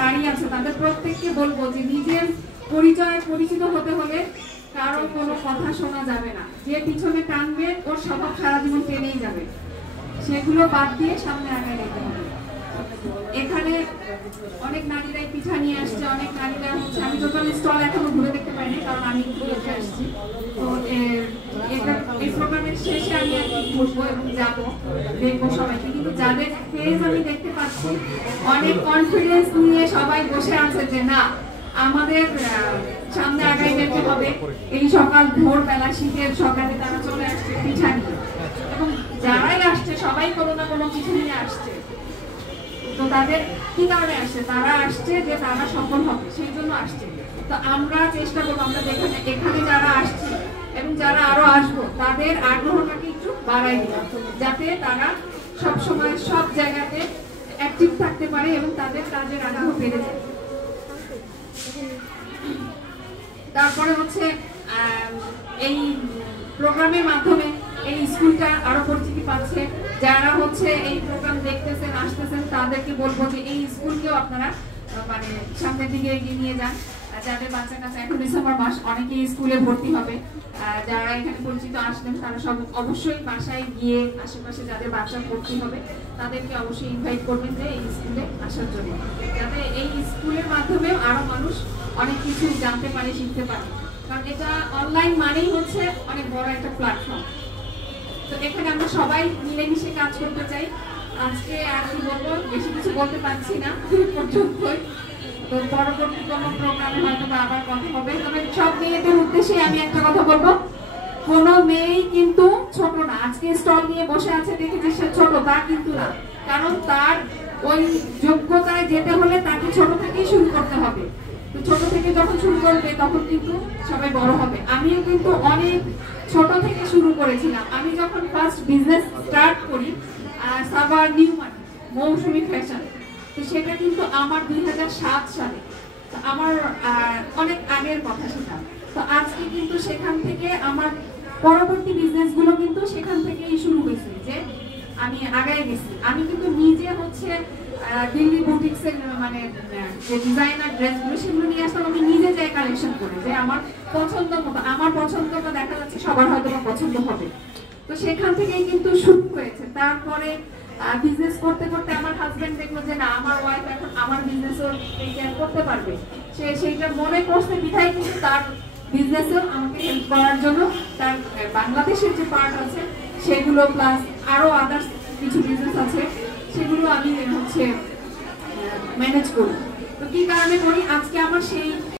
নারী আছে তাদের প্রত্যেককে বলবো যে নিজের পরিচিত হতে হলে কারো কোনো কথা শোনা যাবে না। যে পিছনে টানবে ওর স্বভাব সারা জীবন টেনেই যাবে, সেগুলো বাদ দিয়ে সামনে আগায় যেতে হবে। এখানে অনেক নারীরাই পিঠা নিয়ে আসছে, অনেক নারীরা হচ্ছে, আমি টোটাল স্টল এখনো ঘুরে দেখতে পাইনি কারণ আমি ঘুরে আসছি। তো এই প্রোগ্রামের শেষে আমি ঘুরবো এবং যাবো, দেখবো সবাইকে। কিন্তু যাদের ফেস আমি দেখতে পাচ্ছি অনেক কনফিডেন্স নিয়ে সবাই বসে আছে যে না আমাদের সামনে আগায় যেতে হবে। এই সকাল ভোরবেলা শীতের সকালে তারা চলে আসছে পিঠা নিয়ে, এবং যারাই আসছে সবাই কোনো না কোনো কিছু নিয়ে আসছে। তো তাদের কি কারণে আসছে? তারা আসছে যে তারা সফল হবে, সেই জন্য আসছে। তো আমরা চেষ্টা করবো, আমরা এখানে যারা আসছি এবং যারা আরো আসবো তাদের আগ্রহটাকে একটু বাড়াই দিলাম, যাতে তারা সব সময় সব জায়গাতে অ্যাক্টিভ থাকতে পারে এবং তাদের কাজের আগ্রহ বেড়ে যায়। তারপরে হচ্ছে এই প্রোগ্রামের মাধ্যমে এই স্কুলটা আরো পরিচিতি পাচ্ছে। যারা হচ্ছে এই প্রোগ্রাম দেখতেছেন আসতেছেন তাদেরকে বলবো যে এই স্কুলকেও আপনারা মানে সামনের দিকে এগিয়ে নিয়ে যান। যাদের বাচ্চা কাছে এখন ডিসেম্বর মাস, অনেকেই স্কুলে ভর্তি হবে। যারা এখানে পরিচিত আসলেন তারা সব অবশ্যই বাসায় গিয়ে আশেপাশে যাদের বাচ্চা ভর্তি হবে তাদেরকে অবশ্যই ইনভাইট করবেন যে এই স্কুলে আসার জন্য, যাতে এই স্কুলের মাধ্যমেও আরো মানুষ অনেক কিছু জানতে পারে, শিখতে পারে। কারণ এটা অনলাইন মানেই হচ্ছে অনেক বড় একটা প্ল্যাটফর্ম। তো এখানে আমরা সবাই মিলেমিশে কাজ করতে চাই। আজকে আর কি বলবো, বেশি কিছু বলতে পারছি না পর্যন্তই। তো পরবর্তী কোনো প্রোগ্রামে হয়তো আবার কথা হবে। তবে সব মেয়েদের উদ্দেশ্যে আমি একটা কথা বলবো, কোনো মেয়েই কিন্তু ছোট না। আজকে স্টল নিয়ে বসে আছে দেখে যে সে ছোট, তা কিন্তু না। কারণ তার ওই যোগ্যতায় যেতে হলে তাকে ছোট থেকেই শুরু করতে হবে। তো ছোট থেকে যখন শুরু করবে তখন কিন্তু সবাই বড় হবে। আমিও কিন্তু অনেক ছোট থেকে শুরু করেছিলাম। আমি যখন ফার্স্ট বিজনেস স্টার্ট করি সাভার নিউ মার্কেট মৌসুমী ফ্যাশন, তো সেটা কিন্তু আমার 2007 সালে, আমার অনেক আগের কথা সেটা। তো আজকে কিন্তু সেখান থেকে আমার পরবর্তী বিজনেস গুলো কিন্তু সেখান থেকেই শুরু হয়েছে, যে আমি আগায় গেছি। আমি কিন্তু নিজে হচ্ছে দিল্লি বুটিক্সের মানে যে ডিজাইনার ড্রেসগুলো সেগুলো নিয়ে আসতাম, আমি নিজে যাই কালেকশন করি, যে আমার পছন্দ মতো, আমার পছন্দটা দেখা যাচ্ছে সবার হয়তো পছন্দ হবে। তো সেখান থেকেই কিন্তু শুরু হয়েছে। তারপরে বিজনেস করতে করতে আমার হাজবেন্ড দেখলো যে না আমার ওয়াইফ এখন আমার বিজনেসও টেক কেয়ার করতে পারবে, সে সেইটা মনে করছে বিধায় কিন্তু তার বিজনেসেও আমাকে হেল্প করার জন্য তার বাংলাদেশের যে পার্ট আছে সেগুলো প্লাস আরো আদার্স কিছু বিজনেস আছে সেগুলো আমি হচ্ছে ম্যানেজ করি। তো কি কারণে করি, আজকে আমার সেই